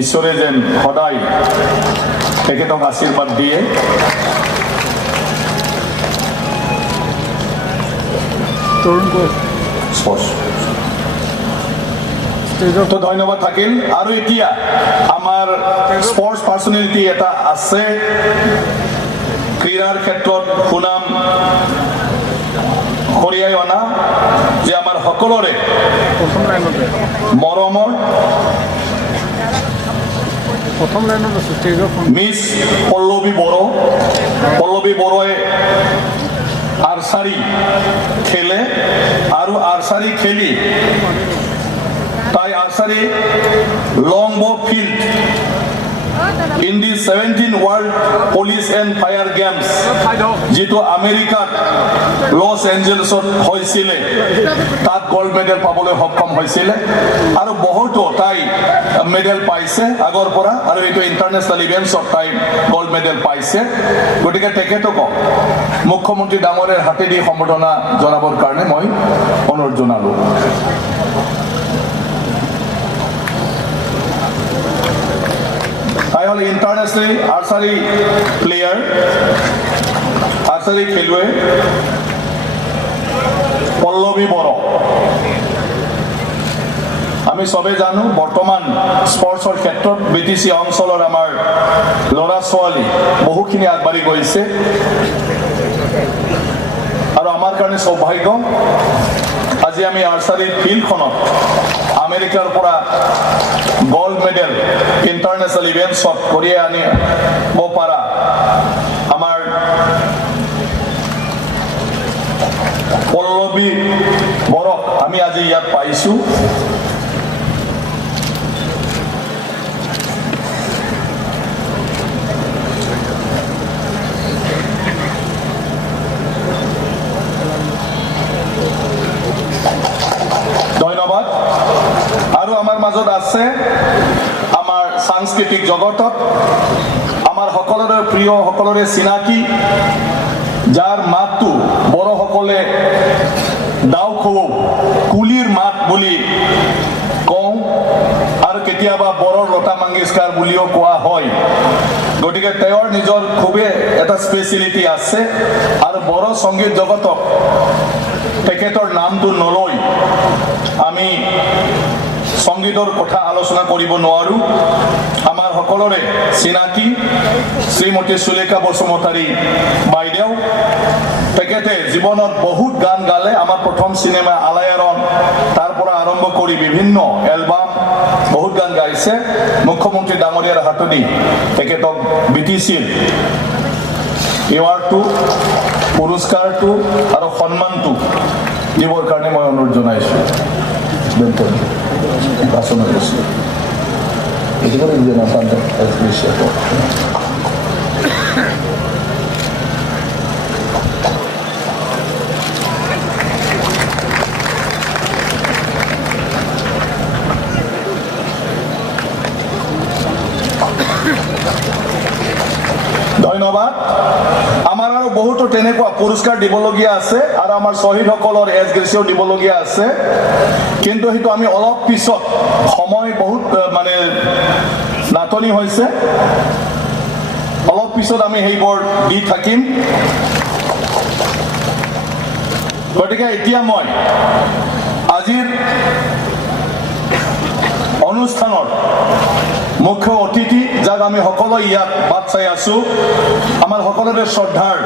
ঈশ্বৰে যেন সদায় তেখেতক আশীৰ্বাদ দিয়ে। তো ধন্যবাদ থাকিল। আৰু এতিয়া আমাৰ স্পৰ্টছ পাৰ্চনেলিটি এটা আছে, ক্ৰীড়াৰ ক্ষেত্ৰত সুনাম কঢ়িয়াই অনা, যে আমাৰ সকলোৰে মৰমৰ মিছ পল্লৱী বড়ো। পল্লৱী বড়োৱে আৰ্চাৰী খেলে আৰু আৰ্চাৰী খেলি তাই আৰ্চাৰী লং ব field in the 17 world police and fire games, যিটো আমেৰিকাত লছ এঞ্জেলছত হৈছিলে, তাত গ'ল্ড মেডেল পাবলৈ সক্ষম হৈছিলে আৰু বহুতো তাই মেডেল পাইছে আগৰ পৰা, আৰু এইটো ইণ্টাৰনেশ্যনেল ইভেণ্টছত তাই গ'ল্ড মেডেল পাইছে। গতিকে তেখেতক মুখ্যমন্ত্ৰী ডাঙৰীয়াৰ হাতেদি সম্বৰ্ধনা জনাবৰ কাৰণে মই অনুৰোধ জনালোঁ। তাই হ'ল ইণ্টাৰনেশ্যনেল আৰ্চাৰী প্লেয়াৰ, আৰ্চাৰী খেলুৱৈ পল্লৱী বড়ো। আমি চবে জানো বৰ্তমান স্পৰ্টছৰ ক্ষেত্ৰত BTC অঞ্চলৰ আমাৰ ল'ৰা ছোৱালী বহুখিনি আগবাঢ়ি গৈছে, আৰু আমাৰ কাৰণে সৌভাগ্য আজি আমি আৰ্চাৰী ফিল্ডখনত আমেৰিকাৰ পৰা গ'ল্ড মেডেল ইণ্টাৰনেশ্যনেল ইভেণ্টছত কঢ়িয়াই আনিব পৰা আমাৰ পল্লৱী বড়োক আমি আজি ইয়াত পাইছোঁ। ধন্যবাদ। আৰু আমাৰ মাজত আছে আমাৰ সাংস্কৃতিক জগতত আমাৰ সকলোৰে প্ৰিয়, সকলোৰে চিনাকি, যাৰ মাতটো বড়োসকলে দাও খৌ কুলিৰ মাত বুলি কওঁ, আৰু কেতিয়াবা বড়োৰ লতা মংগেশকাৰ বুলিও কোৱা হয়। গতিকে তেওঁৰ নিজৰ খুবেই এটা স্পেচিয়েলিটি আছে, আৰু বড়ো সংগীত জগতক তেখেতৰ নামটো নলৈ আমি সংগীতৰ কথা আলোচনা কৰিব নোৱাৰোঁ। আমাৰ সকলোৰে চিনাকি শ্ৰীমতী সুলেখা বসুমতাৰী বাইদেউ, তেখেতে জীৱনত বহুত গান গালে। আমাৰ প্ৰথম চিনেমা আলায়াৰন, তাৰ পৰা আৰম্ভ কৰি বিভিন্ন এলবাম, বহুত গান গাইছে। মুখ্যমন্ত্ৰী ডাঙৰীয়াৰ হাতদি তেখেতক BTCৰ এৱাৰ্ডটো, পুৰস্কাৰটো আৰু সন্মানটো দিবৰ কাৰণে মই অনুৰোধ জনাইছোঁ। ধন্যবাদ। আমাৰ আৰু বহুতো তেনেকুৱা পুৰস্কাৰ দিবলগীয়া আছে, আৰু আমাৰ শ্বহীদসকলৰ এজ গ্ৰেচিও দিবলগীয়া আছে, কিন্তু সেইটো আমি অলপ পিছত, সময় বহুত মানে নাটনি হৈছে, অলপ পিছত আমি সেইবোৰ দি থাকিম। গতিকে এতিয়া মই আজিৰ অনুষ্ঠানৰ মুখ্য অতিথি, যাক আমি সকলোৱে ইয়াত বাট চাই আছো, আমাৰ সকলোৰে শ্ৰদ্ধাৰ